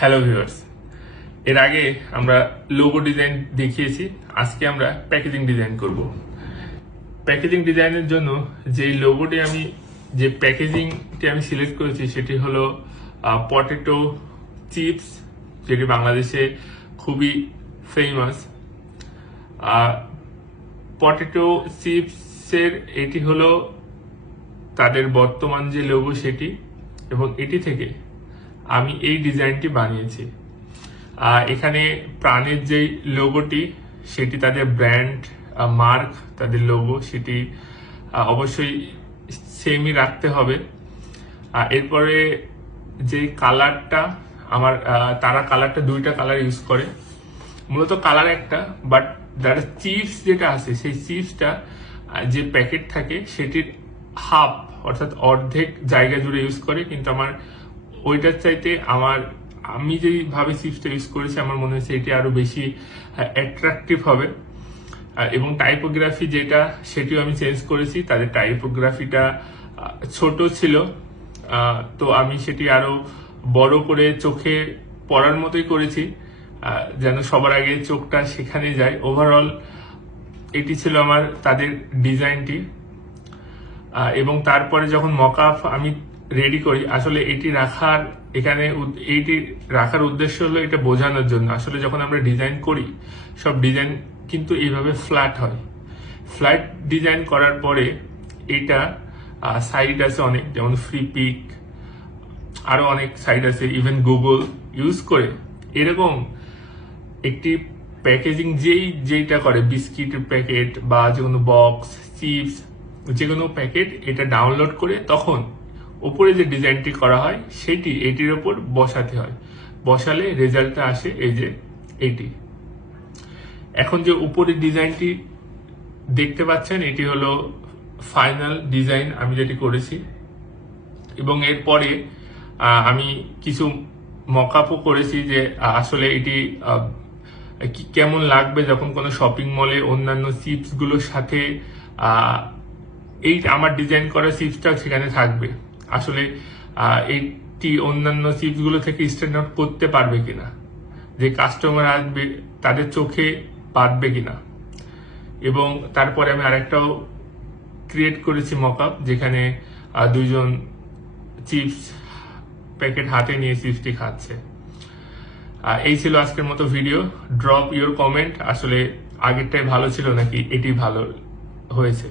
Hello viewers, এর আগে আমরা লোগো ডিজাইন দেখিয়েছি। আজকে আমরা প্যাকেজিং ডিজাইন করব। প্যাকেজিং ডিজাইনের জন্য যে প্যাকেজিংটি আমি সিলেক্ট করেছি সেটি হলো পটেটো চিপস, যেটি বাংলাদেশে খুবই ফেমাস। পটেটো চিপসের এটি হলো তাদের বর্তমান যে লোগো সেটি, এবং এটি থেকে আমি এই ডিজাইনটি বানিয়েছি। এখানে প্রাণের যে লোগোটি সেটি তাদের ব্র্যান্ড মার্ক, তাদের লোগো সেটি অবশ্যই সেমই রাখতে হবে। এরপরে যে কালারটা তারা কালারটা দুইটা কালার ইউজ করে, মূলত কালার একটা, বাট যারা চিপস যেটা আছে সেই চিপসটা যে প্যাকেট থাকে সেটির হাফ অর্থাৎ অর্ধেক জায়গা জুড়ে ইউজ করে, কিন্তু আমার ওইটার চাইতে আমি যেভাবে চিপসটা ইউজ করেছি আমার মনে হচ্ছে এটি আরো বেশি অ্যাট্রাকটিভ হবে। এবং টাইপোগ্রাফি যেটা সেটিও আমি চেঞ্জ করেছি, তাদের টাইপোগ্রাফিটা ছোট ছিল, তো আমি সেটি আরো বড় করে চোখে পড়ার মতোই করেছি, যেন সবার আগে চোখটা সেখানে যায়। ওভারঅল এটি ছিল আমার তাদের ডিজাইনটি। এবং তারপরে যখন মকআপ আমি রেডি করি, আসলে এইটি রাখার উদ্দেশ্য হলো এটা বোঝানোর জন্য। আসলে যখন আমরা ডিজাইন করি, সব ডিজাইন কিন্তু এইভাবে ফ্ল্যাট হয়। ফ্ল্যাট ডিজাইন করার পরে এটা সাইড আছে অনেক, যেমন ফ্রি পিক, আরো অনেক সাইড আছে, ইভেন গুগল ইউজ করে এরকম একটি প্যাকেজিং যেটা করে, বিস্কিটের প্যাকেট বা যে কোনো বক্স, চিপস, যে কোনো প্যাকেট, এটা ডাউনলোড করে তখন উপরে যে ডিজাইনটি করা হয় সেটি এটির উপর বসাতে হয়। বসালে রেজাল্টটা আসে এই যে এইটি। এখন যে উপরে ডিজাইনটি দেখতে পাচ্ছেন এটি হলো ফাইনাল ডিজাইন আমি যেটি করেছি। এবং এরপরে আমি কিছু মকআপও করেছি যে আসলে এটি কেমন লাগবে যখন কোনো শপিং মলে অন্যান্য চিপস গুলোর সাথে এই আমার ডিজাইন করা চিপসটা সেখানে থাকবে। আসলে এইটি অন্যান্য চিপস গুলো থেকে স্ট্যান্ড আউট করতে পারবে কিনা, যে কাস্টমার আসবে তাদের চোখে বাঁধবে কিনা। এবং তারপরে আমি আরেকটাও ক্রিয়েট করেছি মকআপ, যেখানে দুইজন চিপস প্যাকেট হাতে নিয়ে চিপসটি খাচ্ছে। এই ছিল আজকের মতো ভিডিও। ড্রপ ইউর কমেন্ট, আসলে আগেরটাই ভালো ছিল নাকি এটি ভালো হয়েছে।